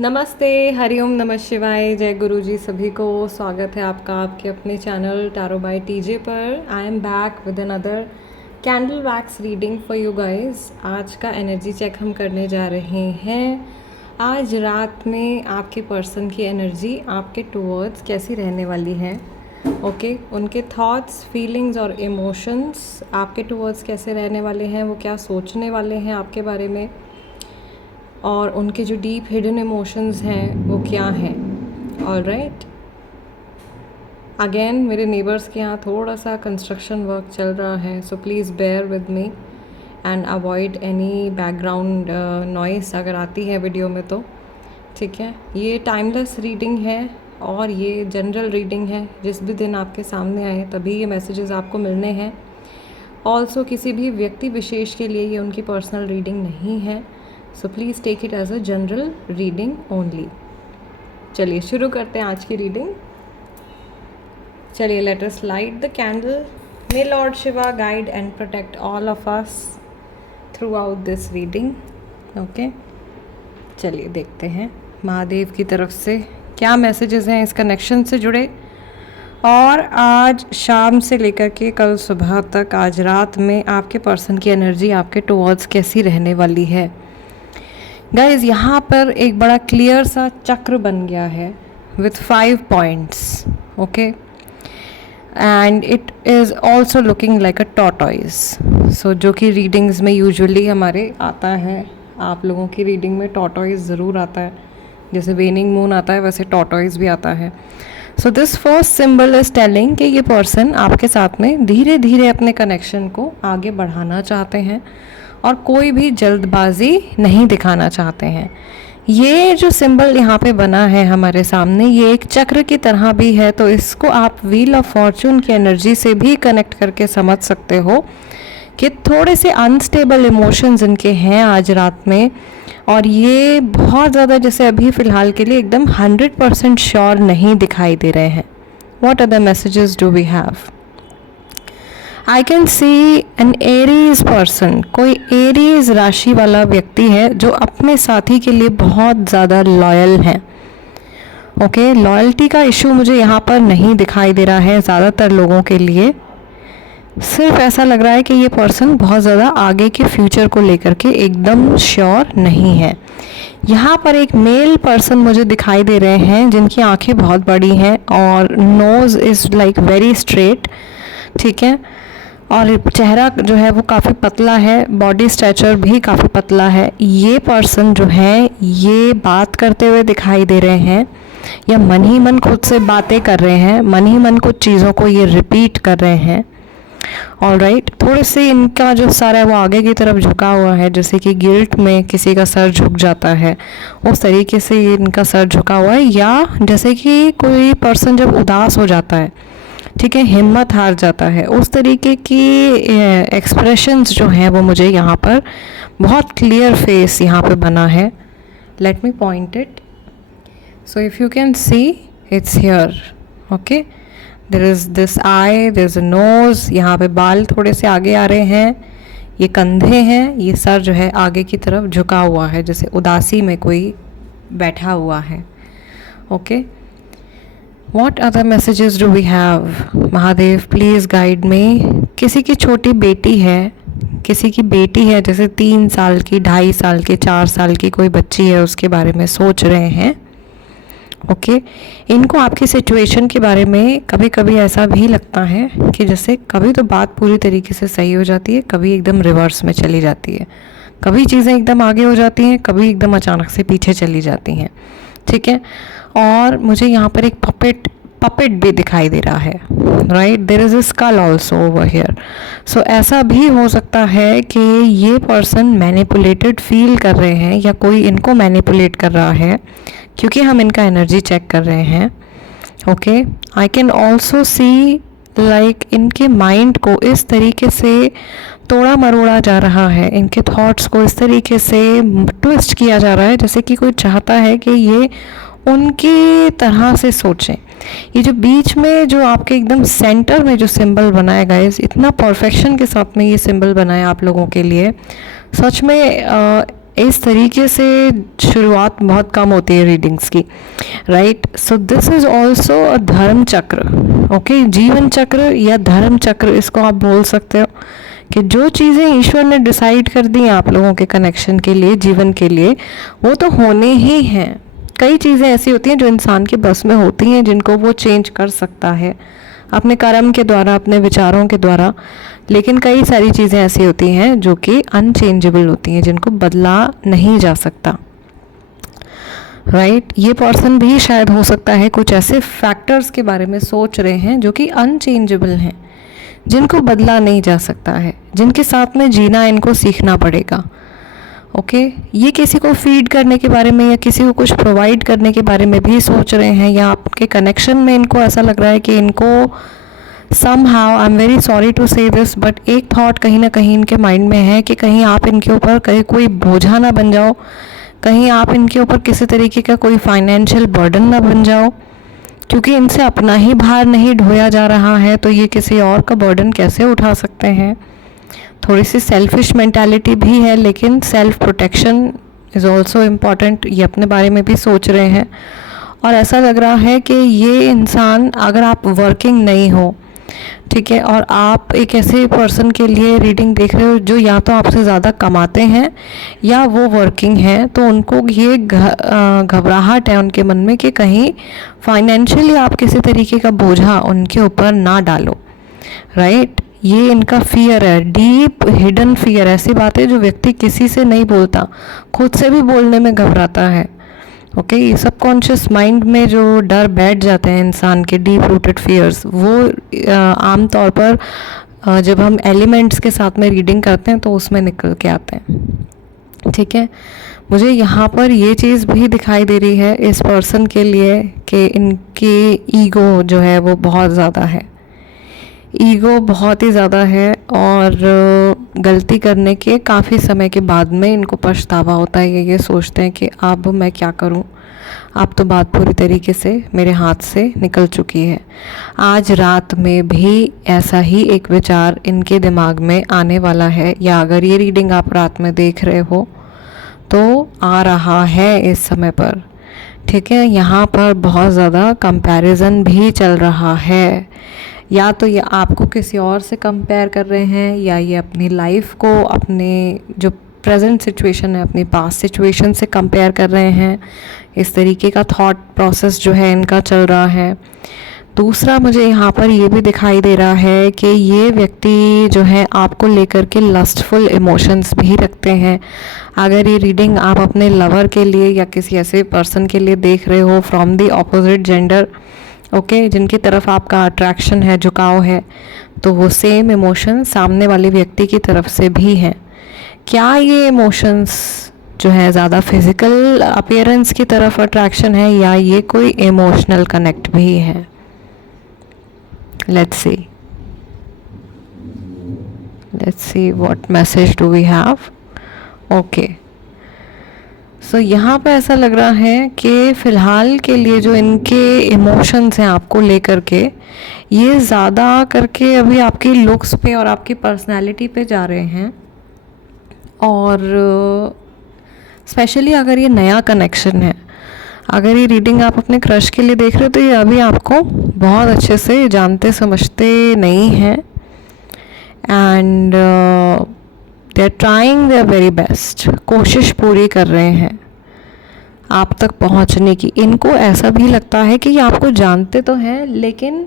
नमस्ते, हरिओम, नमः शिवाय, जय गुरु जी। सभी को स्वागत है आपका आपके अपने चैनल टैरो बाय टीजे पर। I am back with another candle wax reading for you guys. आज का एनर्जी चेक हम करने जा रहे हैं। आज रात में आपके पर्सन की एनर्जी आपके टुवर्ड्स कैसी रहने वाली है। ओके, उनके थॉट्स, फीलिंग्स और इमोशंस आपके टुवर्ड्स कैसे रहने वाले हैं, वो क्या सोचने वाले हैं आपके बारे में, और उनके जो डीप हिडन इमोशंस हैं वो क्या हैं। ऑलराइट, अगेन मेरे नेबर्स के यहाँ थोड़ा सा कंस्ट्रक्शन वर्क चल रहा है, so please bear with me and avoid any background noise अगर आती है वीडियो में तो ठीक है। ये टाइमलेस रीडिंग है और ये जनरल रीडिंग है। जिस भी दिन आपके सामने आए तभी ये मैसेजेस आपको मिलने हैं। ऑल्सो किसी भी व्यक्ति विशेष के लिए ये उनकी पर्सनल रीडिंग नहीं है, so please take it as a general reading only. चलिए शुरू करते हैं आज की रीडिंग। चलिए, let us light the candle. May lord Shiva guide and protect all of us throughout this reading. Okay, चलिए देखते हैं महादेव की तरफ से क्या मैसेजेस हैं इस कनेक्शन से जुड़े, और आज शाम से लेकर के कल सुबह तक, आज रात में आपके पर्सन की एनर्जी आपके टुवर्ड्स कैसी रहने वाली है। गाइज, यहाँ पर एक बड़ा क्लियर सा चक्र बन गया है with 5 points. Okay, and it is also looking like a tortoise. So जो कि रीडिंग्स में यूजुअली हमारे आता है, आप लोगों की रीडिंग में टॉर्टॉइज ज़रूर आता है। जैसे वेनिंग मून आता है वैसे टॉर्टॉइज भी आता है। So this first symbol is telling कि ये पर्सन आपके साथ में धीरे धीरे अपने कनेक्शन को आगे बढ़ाना चाहते हैं और कोई भी जल्दबाजी नहीं दिखाना चाहते हैं। ये जो सिंबल यहाँ पे बना है हमारे सामने, ये एक चक्र की तरह भी है, तो इसको आप व्हील ऑफ फॉर्चून की एनर्जी से भी कनेक्ट करके समझ सकते हो कि थोड़े से अनस्टेबल इमोशंस इनके हैं आज रात में, और ये बहुत ज़्यादा जैसे अभी फ़िलहाल के लिए एकदम 100% श्योर नहीं दिखाई दे रहे हैं। What other messages do we have? I can see an Aries person. कोई एरीज राशि वाला व्यक्ति है जो अपने साथी के लिए बहुत ज़्यादा लॉयल है। ओके, लॉयल्टी का इशू मुझे यहाँ पर नहीं दिखाई दे रहा है ज़्यादातर लोगों के लिए। सिर्फ ऐसा लग रहा है कि ये पर्सन बहुत ज़्यादा आगे के फ्यूचर को लेकर के एकदम श्योर नहीं है। यहाँ पर एक मेल पर्सन मुझे दिखाई दे रहे हैं जिनकी आंखें बहुत बड़ी हैं और nose is like very straight, ठीक है, और चेहरा जो है वो काफ़ी पतला है, बॉडी स्ट्रक्चर भी काफ़ी पतला है। ये पर्सन जो है ये बात करते हुए दिखाई दे रहे हैं या मन ही मन खुद से बातें कर रहे हैं, मन ही मन कुछ चीज़ों को ये रिपीट कर रहे हैं। ऑलराइट, थोड़े से इनका जो सर है वो आगे की तरफ झुका हुआ है, जैसे कि गिल्ट में किसी का सर झुक जाता है उस तरीके से इनका सर झुका हुआ है, या जैसे कि कोई पर्सन जब उदास हो जाता है, ठीक है, हिम्मत हार जाता है, उस तरीके की एक्सप्रेशंस जो हैं वो मुझे यहाँ पर बहुत क्लियर फेस यहाँ पे बना है। Let me point it, so if you can see it's here. Okay, there is this eye, there is a nose, यहाँ पे बाल थोड़े से आगे आ रहे हैं, ये कंधे हैं, ये सर जो है आगे की तरफ झुका हुआ है जैसे उदासी में कोई बैठा हुआ है। Okay, What other messages do we have? Mahadev please guide me. किसी की छोटी बेटी है, किसी की बेटी है, जैसे 3 साल की, 2.5 साल की, 4 साल की कोई बच्ची है, उसके बारे में सोच रहे हैं। ओके, इनको आपकी सिचुएशन के बारे में कभी कभी ऐसा भी लगता है कि जैसे कभी तो बात पूरी तरीके से सही हो जाती है, कभी एकदम रिवर्स में चली जाती है, कभी चीज़ें एकदम आगे हो जाती हैं, कभी एकदम अचानक से पीछे चली जाती हैं, ठीक है। और मुझे यहाँ पर एक पपेट भी दिखाई दे रहा है, right, there is a skull also over here. So ऐसा भी हो सकता है कि ये पर्सन मैनिपुलेटेड फील कर रहे हैं या कोई इनको मैनिपुलेट कर रहा है, क्योंकि हम इनका एनर्जी चेक कर रहे हैं। Okay, I can also see like इनके माइंड को इस तरीके से तोड़ा मरोड़ा जा रहा है, इनके थॉट्स को इस तरीके से ट्विस्ट किया जा रहा है जैसे कि कोई चाहता है कि ये उनकी तरह से सोचें। ये जो बीच में जो आपके एकदम सेंटर में जो सिंबल बनाया गया है, इतना परफेक्शन के साथ में ये सिंबल बनाया आप लोगों के लिए, सच में इस तरीके से शुरुआत बहुत कम होती है रीडिंग्स की, right. So this is also a धर्म चक्र, ओके, जीवन चक्र या धर्म चक्र इसको आप बोल सकते हो, कि जो चीज़ें ईश्वर ने डिसाइड कर दी आप लोगों के कनेक्शन के लिए, जीवन के लिए, वो तो होने ही हैं। कई चीज़ें ऐसी होती हैं जो इंसान के बस में होती हैं, जिनको वो चेंज कर सकता है अपने कर्म के द्वारा, अपने विचारों के द्वारा, लेकिन कई सारी चीज़ें ऐसी होती हैं जो कि अनचेंजेबल होती हैं, जिनको बदला नहीं जा सकता, राइट। ये पर्सन भी शायद हो सकता है कुछ ऐसे फैक्टर्स के बारे में सोच रहे हैं जो कि अनचेंजेबल हैं, जिनको बदला नहीं जा सकता है, जिनके साथ में जीना इनको सीखना पड़ेगा, ओके। ये किसी को फीड करने के बारे में या किसी को कुछ प्रोवाइड करने के बारे में भी सोच रहे हैं, या आपके कनेक्शन में इनको ऐसा लग रहा है कि इनको somehow, I am very sorry to say this, but एक थॉट कहीं ना कहीं इनके माइंड में है कि कहीं आप इनके ऊपर कहीं कोई बोझा ना बन जाओ, कहीं आप इनके ऊपर किसी तरीके का कोई फाइनेंशियल बर्डन ना बन जाओ, क्योंकि इनसे अपना ही भार नहीं ढोया जा रहा है तो ये किसी और का बर्डन कैसे उठा सकते हैं। थोड़ी सी सेल्फिश मेंटालिटी भी है, लेकिन self protection is also important, ये अपने बारे में भी सोच रहे हैं। और ऐसा लग रहा है कि ये इंसान, अगर आप वर्किंग नहीं हो, ठीक है, और आप एक ऐसे पर्सन के लिए रीडिंग देख रहे हो जो या तो आपसे ज़्यादा कमाते हैं या वो वर्किंग है, तो उनको ये घबराहट है उनके मन में कि कहीं फाइनेंशियली आप किसी तरीके का बोझा उनके ऊपर ना डालो, राइट। ये इनका फियर है, डीप हिडन फियर, ऐसी बात है जो व्यक्ति किसी से नहीं बोलता, खुद से भी बोलने में घबराता है, ओके। ये सबकॉन्शियस माइंड में जो डर बैठ जाते हैं इंसान के, डीप रूटेड फियर्स, वो आम तौर पर जब हम एलिमेंट्स के साथ में रीडिंग करते हैं तो उसमें निकल के आते हैं, ठीक है। मुझे यहाँ पर ये चीज़ भी दिखाई दे रही है इस पर्सन के लिए कि इनकी ईगो जो है वो बहुत ज़्यादा है, ईगो बहुत ही ज़्यादा है, और गलती करने के काफ़ी समय के बाद में इनको पछतावा होता है। ये सोचते हैं कि अब मैं क्या करूं, अब तो बात पूरी तरीके से मेरे हाथ से निकल चुकी है। आज रात में भी ऐसा ही एक विचार इनके दिमाग में आने वाला है, या अगर ये रीडिंग आप रात में देख रहे हो तो आ रहा है इस समय पर, ठीक है। यहाँ पर बहुत ज़्यादा कंपैरिजन भी चल रहा है, या तो ये आपको किसी और से कंपेयर कर रहे हैं, या ये अपनी लाइफ को अपने जो प्रेजेंट सिचुएशन है अपनी पास्ट सिचुएशन से कंपेयर कर रहे हैं। इस तरीके का थॉट प्रोसेस जो है इनका चल रहा है। दूसरा, मुझे यहाँ पर ये भी दिखाई दे रहा है कि ये व्यक्ति जो है आपको लेकर के लस्टफुल इमोशंस भी रखते हैं। अगर ये रीडिंग आप अपने लवर के लिए या किसी ऐसे पर्सन के लिए देख रहे हो from the opposite gender, okay, जिनकी तरफ आपका अट्रैक्शन है, झुकाव है, तो वो सेम इमोशन सामने वाले व्यक्ति की तरफ से भी हैं। क्या ये इमोशंस जो है ज़्यादा फिजिकल अपीयरेंस की तरफ अट्रैक्शन है, या ये कोई इमोशनल कनेक्ट भी है? Let's see what message do we have. Okay, so यहाँ पे ऐसा लग रहा है कि फ़िलहाल के लिए जो इनके इमोशंस हैं आपको लेकर के, ये ज़्यादा करके अभी आपकी लुक्स पे और आपकी पर्सनैलिटी पे जा रहे हैं। और स्पेशली अगर ये नया कनेक्शन है, अगर ये रीडिंग आप अपने क्रश के लिए देख रहे हो, तो ये अभी आपको बहुत अच्छे से जानते समझते नहीं हैं, and they are trying their very best, कोशिश पूरी कर रहे हैं आप तक पहुंचने की। इनको ऐसा भी लगता है कि ये आपको जानते तो हैं, लेकिन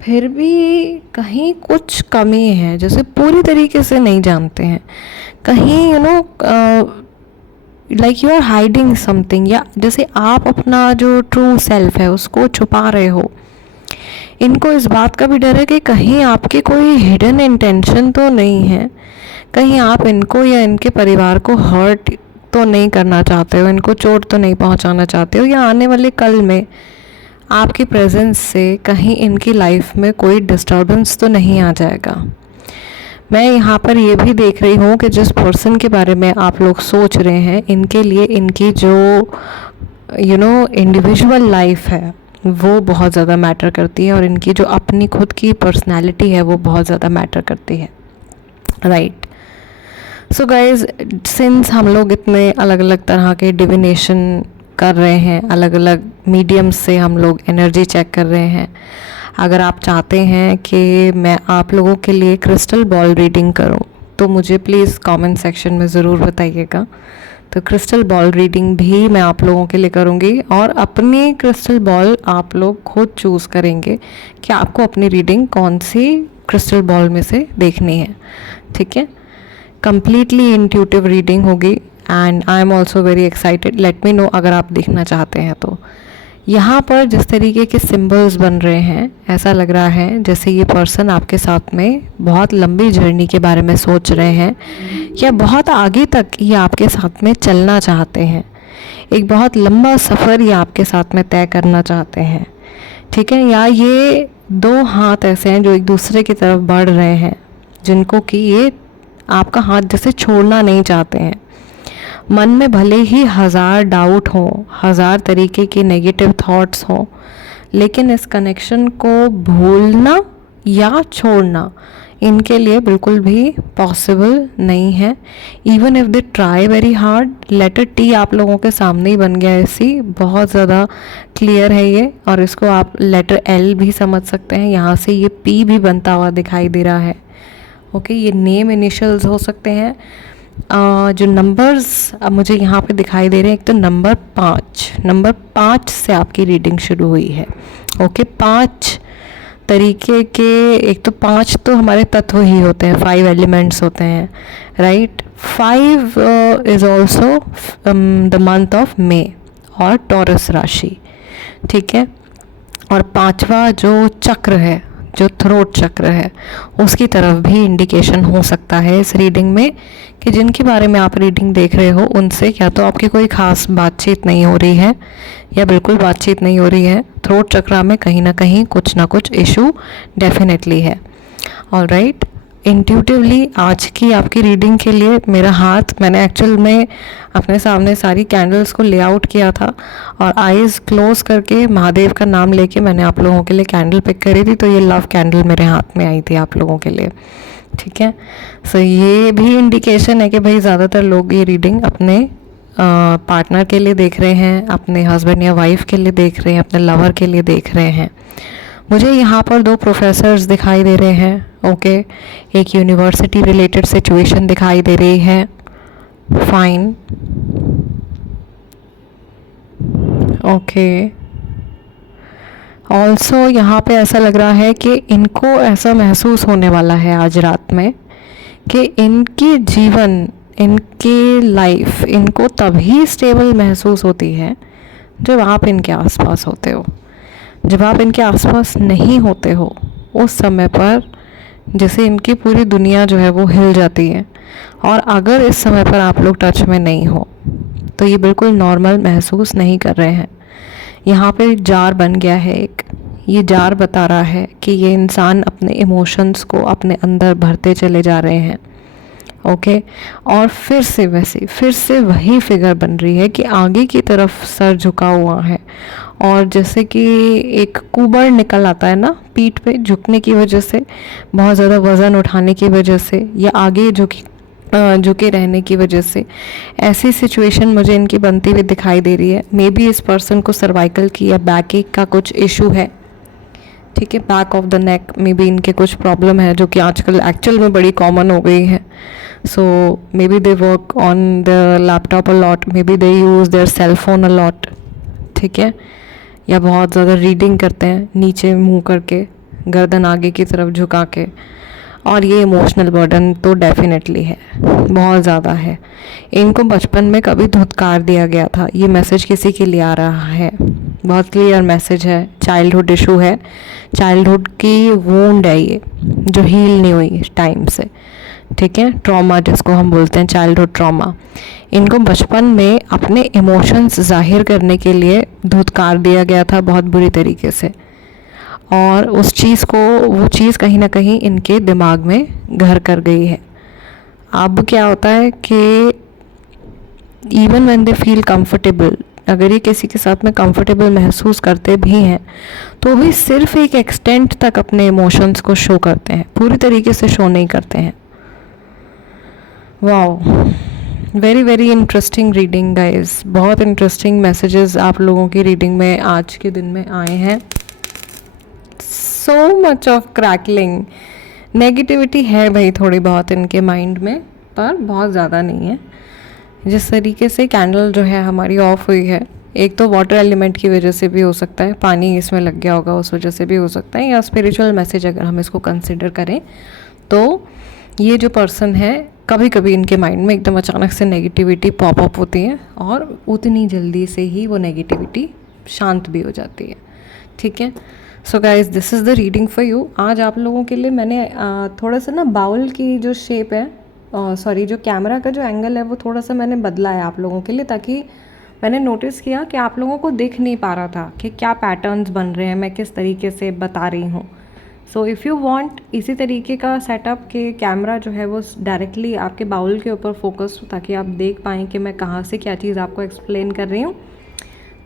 फिर भी कहीं कुछ कमी है, जैसे पूरी तरीके से नहीं जानते हैं, कहीं like you are hiding something, या जैसे आप अपना जो ट्रू सेल्फ है उसको छुपा रहे हो। इनको इस बात का भी डर है कि कहीं आपकी कोई हिडन इंटेंशन तो नहीं है, कहीं आप इनको या इनके परिवार को हर्ट तो नहीं करना चाहते हो, इनको चोट तो नहीं पहुंचाना चाहते हो, या आने वाले कल में आपकी प्रेजेंस से कहीं इनकी लाइफ में कोई डिस्टर्बेंस तो नहीं आ जाएगा। मैं यहाँ पर ये भी देख रही हूँ कि जिस पर्सन के बारे में आप लोग सोच रहे हैं, इनके लिए इनकी जो इंडिविजुअल लाइफ है वो बहुत ज़्यादा मैटर करती है, और इनकी जो अपनी खुद की पर्सनैलिटी है वो बहुत ज़्यादा मैटर करती है, राइट। सो गाइज, सिंस हम लोग इतने अलग अलग तरह के डिविनेशन कर रहे हैं, अलग अलग मीडियम्स से हम लोग एनर्जी चेक कर रहे हैं, अगर आप चाहते हैं कि मैं आप लोगों के लिए क्रिस्टल बॉल रीडिंग करूं तो मुझे प्लीज़ कमेंट सेक्शन में ज़रूर बताइएगा। तो क्रिस्टल बॉल रीडिंग भी मैं आप लोगों के लिए करूंगी, और अपनी क्रिस्टल बॉल आप लोग खुद चूज़ करेंगे कि आपको अपनी रीडिंग कौन सी क्रिस्टल बॉल में से देखनी है। ठीक है, कंप्लीटली इंट्यूटिव रीडिंग होगी and I am also very excited. Late me no अगर आप देखना चाहते हैं तो। यहाँ पर जिस तरीके के सिंबल्स बन रहे हैं, ऐसा लग रहा है जैसे ये पर्सन आपके साथ में बहुत लंबी जर्नी के बारे में सोच रहे हैं, या बहुत आगे तक ये आपके साथ में चलना चाहते हैं। एक बहुत लंबा सफ़र ये आपके साथ में तय करना चाहते हैं। ठीक है, या ये दो हाथ ऐसे हैं जो एक दूसरे की तरफ बढ़ रहे हैं, जिनको कि ये आपका हाथ जैसे छोड़ना नहीं चाहते हैं। मन में भले ही हज़ार डाउट हों, हज़ार तरीके के नेगेटिव थॉट्स हों, लेकिन इस कनेक्शन को भूलना या छोड़ना इनके लिए बिल्कुल भी पॉसिबल नहीं है। Even if they try very hard. Later टी आप लोगों के सामने ही बन गया है, इसी बहुत ज़्यादा क्लियर है ये, और इसको आप लेटर एल भी समझ सकते हैं। यहाँ से ये पी भी बनता हुआ दिखाई दे रहा है। ओके, ये नेम इनिशियल्स हो सकते हैं। जो नंबर्स अब मुझे यहाँ पे दिखाई दे रहे हैं, एक तो नंबर 5 से आपकी रीडिंग शुरू हुई है। ओके, 5 तरीके के, एक तो 5 तो हमारे तत्व ही होते हैं, 5 एलिमेंट्स होते हैं, right. 5 is also the month of May और टॉरस राशि। ठीक है, और 5वां जो चक्र है, जो थ्रोट चक्र है, उसकी तरफ भी इंडिकेशन हो सकता है इस रीडिंग में कि जिनके बारे में आप रीडिंग देख रहे हो उनसे या तो आपकी कोई ख़ास बातचीत नहीं हो रही है या बिल्कुल बातचीत नहीं हो रही है। थ्रोट चक्र में कहीं ना कुछ इशू डेफिनेटली है। ऑलराइट, इंट्यूटिवली आज की आपकी रीडिंग के लिए मेरा हाथ, मैंने एक्चुअल में अपने सामने सारी कैंडल्स को लेआउट किया था और आईज़ क्लोज करके महादेव का नाम लेके मैंने आप लोगों के लिए कैंडल पिक करी थी, तो ये लव कैंडल मेरे हाथ में आई थी आप लोगों के लिए। ठीक है, सो ये भी इंडिकेशन है कि भाई ज़्यादातर लोग ये रीडिंग अपने पार्टनर के लिए देख रहे हैं, अपने हस्बैंड या वाइफ के लिए देख रहे हैं, अपने लवर के लिए देख रहे हैं। मुझे यहाँ पर 2 प्रोफेसर्स दिखाई दे रहे हैं। ओके, एक यूनिवर्सिटी रिलेटेड सिचुएशन दिखाई दे रही है। Fine, okay. ऑल्सो यहाँ पे ऐसा लग रहा है कि इनको ऐसा महसूस होने वाला है आज रात में कि इनकी जीवन, इनकी लाइफ इनको तभी स्टेबल महसूस होती है जब आप इनके आसपास होते हो। जब आप इनके आसपास नहीं होते हो उस समय पर जैसे इनकी पूरी दुनिया जो है वो हिल जाती है, और अगर इस समय पर आप लोग टच में नहीं हो तो ये बिल्कुल नॉर्मल महसूस नहीं कर रहे हैं। यहाँ पे जार बन गया है एक, ये जार बता रहा है कि ये इंसान अपने इमोशंस को अपने अंदर भरते चले जा रहे हैं। ओके, और फिर से वही फिगर बन रही है कि आगे की तरफ सर झुका हुआ है, और जैसे कि एक कुबड़ निकल आता है ना पीठ पे झुकने की वजह से, बहुत ज़्यादा वज़न उठाने की वजह से, या आगे झुके रहने की वजह से, ऐसी सिचुएशन मुझे इनकी बनती हुई दिखाई दे रही है। मे बी इस पर्सन को सर्वाइकल की या बैक एक का कुछ इशू है। ठीक है, back of the neck may be इनके कुछ प्रॉब्लम है जो कि आजकल एक्चुअल में बड़ी कॉमन हो गई है। So maybe they work on the laptop a lot, maybe they use their cell phone a lot. ठीक है, या बहुत ज़्यादा रीडिंग करते हैं नीचे मुंह करके, गर्दन आगे की तरफ झुका के, और ये इमोशनल बर्डन तो डेफिनेटली है, बहुत ज़्यादा है। इनको बचपन में कभी धुतकार दिया गया था, ये मैसेज किसी के लिए आ रहा है, बहुत क्लियर मैसेज है। चाइल्डहुड इशू है, चाइल्डहुड की वूंड है ये जो हील नहीं हुई टाइम से। ठीक है, ट्रॉमा जिसको हम बोलते हैं, चाइल्डहुड ट्रॉमा। इनको बचपन में अपने इमोशंस जाहिर करने के लिए धुतकार दिया गया था बहुत बुरी तरीके से, और उस चीज़ को, वो चीज़ कहीं ना कहीं इनके दिमाग में घर कर गई है। अब क्या होता है कि even when they feel comfortable, अगर ये किसी के साथ में कंफर्टेबल महसूस करते भी हैं तो भी सिर्फ एक एक्सटेंट तक अपने इमोशंस को शो करते हैं, पूरी तरीके से शो नहीं करते हैं। Wow, very very interesting reading guys, बहुत इंटरेस्टिंग मैसेजेस आप लोगों की रीडिंग में आज के दिन में आए हैं। So much of crackling, negativity है भाई थोड़ी बहुत इनके माइंड में, पर बहुत ज़्यादा नहीं है। जिस तरीके से कैंडल जो है हमारी ऑफ हुई है, एक तो वाटर एलिमेंट की वजह से भी हो सकता है, पानी इसमें लग गया होगा उस वजह से भी हो सकता है, या स्पिरिचुअल मैसेज अगर हम इसको कंसिडर करें तो ये जो पर्सन है कभी कभी इनके माइंड में एकदम अचानक से नेगेटिविटी पॉप अप होती है और उतनी जल्दी से ही वो नेगेटिविटी शांत भी हो जाती है। ठीक है, so guys this is the reading for you. आज आप लोगों के लिए मैंने थोड़ा सा ना बाउल की जो शेप है, सॉरी जो कैमरा का जो एंगल है वो थोड़ा सा मैंने बदला है आप लोगों के लिए, ताकि मैंने नोटिस किया कि आप लोगों को दिख नहीं पा रहा था कि क्या पैटर्न्स बन रहे हैं, मैं किस तरीके से बता रही हूँ। सो इफ़ यू वांट इसी तरीके का सेटअप के कैमरा जो है वो डायरेक्टली आपके बाउल के ऊपर फोकस हो, ताकि आप देख पाएँ कि मैं कहाँ से क्या चीज़ आपको एक्सप्लेन कर रही हूँ,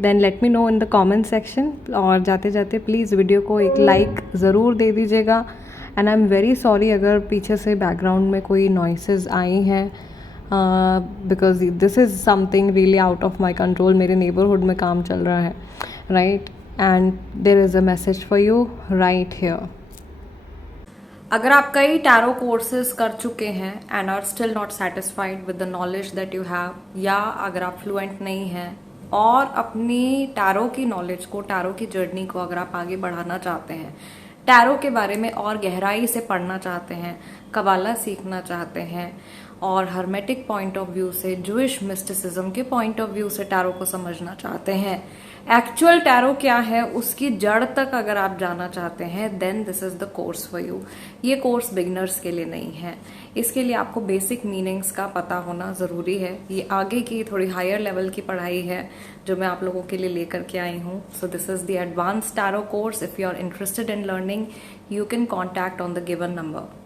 then let me know in the comment section. और जाते जाते प्लीज़ वीडियो को एक लाइक ज़रूर दे दीजिएगा। And I am very sorry अगर पीछे से बैकग्राउंड में कोई नॉइसेस आई हैं, because this is something really out of my control. मेरे नेबरहुड में काम चल रहा है, right, and there is a message for you right here. अगर आप कई टैरो कोर्सेज कर चुके हैं and are still not satisfied with the knowledge that you have, या अगर आप फ्लुएंट नहीं हैं और अपनी टैरो की नॉलेज को, टैरो की जर्नी को अगर आप आगे बढ़ाना चाहते हैं, टैरो के बारे में और गहराई से पढ़ना चाहते हैं, कबाला सीखना चाहते हैं और हर्मेटिक पॉइंट ऑफ व्यू से, जूइश मिस्टिसिज्म के पॉइंट ऑफ व्यू से टैरो को समझना चाहते हैं, एक्चुअल टैरो क्या है उसकी जड़ तक अगर आप जाना चाहते हैं, then this is the course for you. ये कोर्स बिगिनर्स के लिए नहीं है, इसके लिए आपको बेसिक मीनिंग्स का पता होना ज़रूरी है। ये आगे की थोड़ी हायर लेवल की पढ़ाई है जो मैं आप लोगों के लिए लेकर के आई हूँ। So this is the advance tarot course. If you are interested in learning, you can contact on the given number.